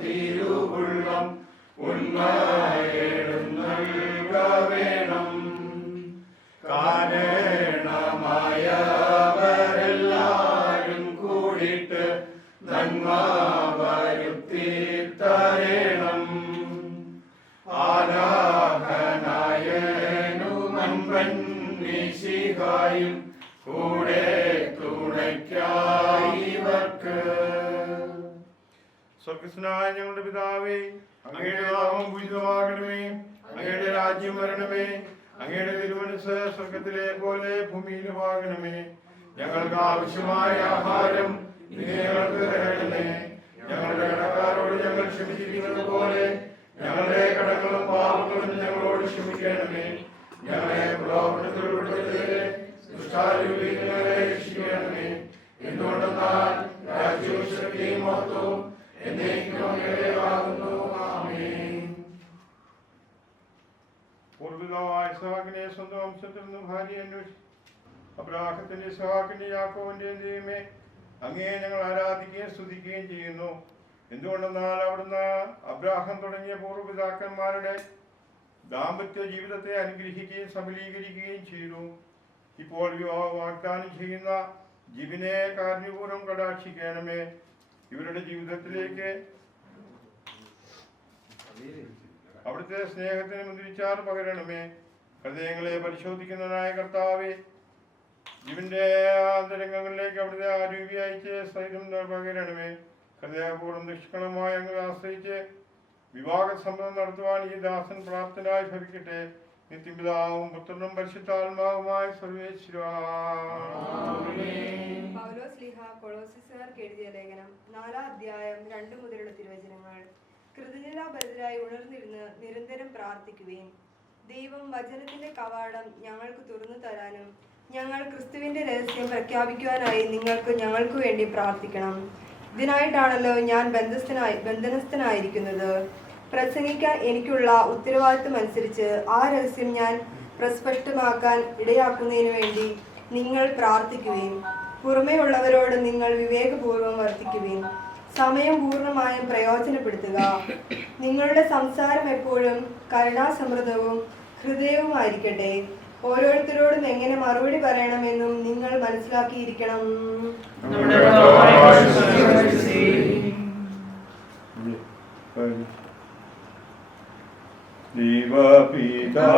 തിരുവുള്ളം ഉന്മയെഴുന്നേൽക്കവേണം. കാരണമായവരെല്ലാരും കൂടിയിട്ട് നന്മ വരുത്തി തരേണം. ആരാധനായനുമൻപൻ മിശിഹായും കൂടെ തുണയ്ക്കായിവർക്ക്. സ്വർഗസ്നായ ഞങ്ങളുടെ പിതാവേ, അങ്ങയുടെ നാമം പൂജിതമാകണമേ. അങ്ങയുടെ രാജ്യം വരണമേ. അങ്ങയുടെ തിരുമനസ്സ് സ്വർഗത്തിലെ പോലെ ഭൂമിയിലുമാകണമേ. ഞങ്ങൾക്ക് ആവശ്യമായ ആഹാരം ഞങ്ങൾക്ക് തരണമേ. ഞങ്ങളുടെ കടക്കാരോട് ഞങ്ങൾ ക്ഷമിച്ചിരിക്കുന്നത് പോലെ ഞങ്ങളുടെ കടങ്ങളും പാപങ്ങളും ഞങ്ങളോട് ക്ഷമിക്കണമേ. ഞങ്ങളെ പ്രലോഭനത്തിൽ ഉൾപ്പെടുത്തരുതേ, ദുഷ്ടാരൂപിയിൽ ഞങ്ങളെ രക്ഷിക്കണമേ. എന്തുകൊണ്ടെന്നാൽ രാജ്യവും ശക്തിയും മഹത്വവും എന്നേക്കും അങ്ങയുടേതാകുന്നു. ആമേൻ. പൂർവ്വികമായ ഇസ്ഹാക്കിനെ സ്വന്തം വംശത്തിൽ നിന്ന് ഭാര്യ അന്വേഷിച്ചു. അബ്രാഹത്തിന്റെ, ഇസ്ഹാക്കിന്റെ, യാക്കോബിന്റെ ദൈവമേ, അങ്ങയെ ഞങ്ങൾ ആരാധിക്കുകയും സ്തുതിക്കുകയും ചെയ്യുന്നു. എന്തുകൊണ്ടെന്നാൽ അവിടുന്ന് അബ്രാഹം തുടങ്ങിയ പൂർവ്വപിതാക്കന്മാരുടെ ദാമ്പത്യ ജീവിതത്തെ അനുഗ്രഹിക്കുകയും സഫലീകരിക്കുകയും ചെയ്തു. ഇപ്പോൾ വാഗ്ദാനം ചെയ്യുന്ന ജിബിനെ കാരുണ്യപൂർവ്വം കടാക്ഷിക്കണമേ. ഇവരുടെ ജീവിതത്തിലേക്ക് അവിടുത്തെ സ്നേഹത്തിന് മുദ്രിച്ചാർ പകരണമേ. ഹൃദയങ്ങളെ പരിശോധിക്കുന്നതിനായ കർത്താവേ, ജീവന്റെ ആന്തരംഗങ്ങളിലേക്ക് അവിടുത്തെ ആരൂപി അയച്ച് സൈന്യം പകരണമേ. ഹൃദയപൂർവ്വം നിഷ്കളമായി അങ്ങ് ആശ്രയിച്ച് വിവാഹ സമ്മതം നടത്തുവാൻ ഈ ദാസൻ പ്രാപ്തനായി ഭവിക്കട്ടെ. നിത്യപിതാവും പുത്രനും പരിശുദ്ധാത്മാവുമായ സർവേശ്വരാ. പൗലോസ്ലീഹ കൊളോസ്യർക്ക് എഴുതിയ ലേഖനം 4-ാം അധ്യായം 2 മുതലുള്ള തിരുവചനങ്ങൾ. കൃതജ്ഞതാഭരിതരായി ഉണർന്നിരുന്ന് നിരന്തരം പ്രാർത്ഥിക്കുകയും ദൈവം വചനത്തിന്റെ കവാടം ഞങ്ങൾക്ക് തുറന്നു തരാനും ഞങ്ങൾ ക്രിസ്തുവിന്റെ രഹസ്യം പ്രഖ്യാപിക്കുവാനായി ഞങ്ങൾക്ക് വേണ്ടി പ്രാർത്ഥിക്കണം. ഇതിനായിട്ടാണല്ലോ ഞാൻ ബന്ധനസ്ഥനായിരിക്കുന്നത്. പ്രസംഗിക്കാൻ എനിക്കുള്ള ഉത്തരവാദിത്വം അനുസരിച്ച് ആ രഹസ്യം ഞാൻ പ്രസ്പഷ്ടമാക്കാൻ ഇടയാക്കുന്നതിനു വേണ്ടി നിങ്ങൾ പ്രാർത്ഥിക്കുകയും പുറമേ ഉള്ളവരോട് നിങ്ങൾ വിവേകപൂർവ്വം വർത്തിക്കുകയും സമയം പൂർണ്ണമായും പ്രയോജനപ്പെടുത്തുക. നിങ്ങളുടെ സംസാരം എപ്പോഴും കരുണാസമൃദ്ധവും ഹൃദയവുമായിരിക്കട്ടെ. ഓരോരുത്തരോടും എങ്ങനെ മറുപടി പറയണമെന്നും നിങ്ങൾ മനസ്സിലാക്കിയിരിക്കണം. ദൈവപിതാ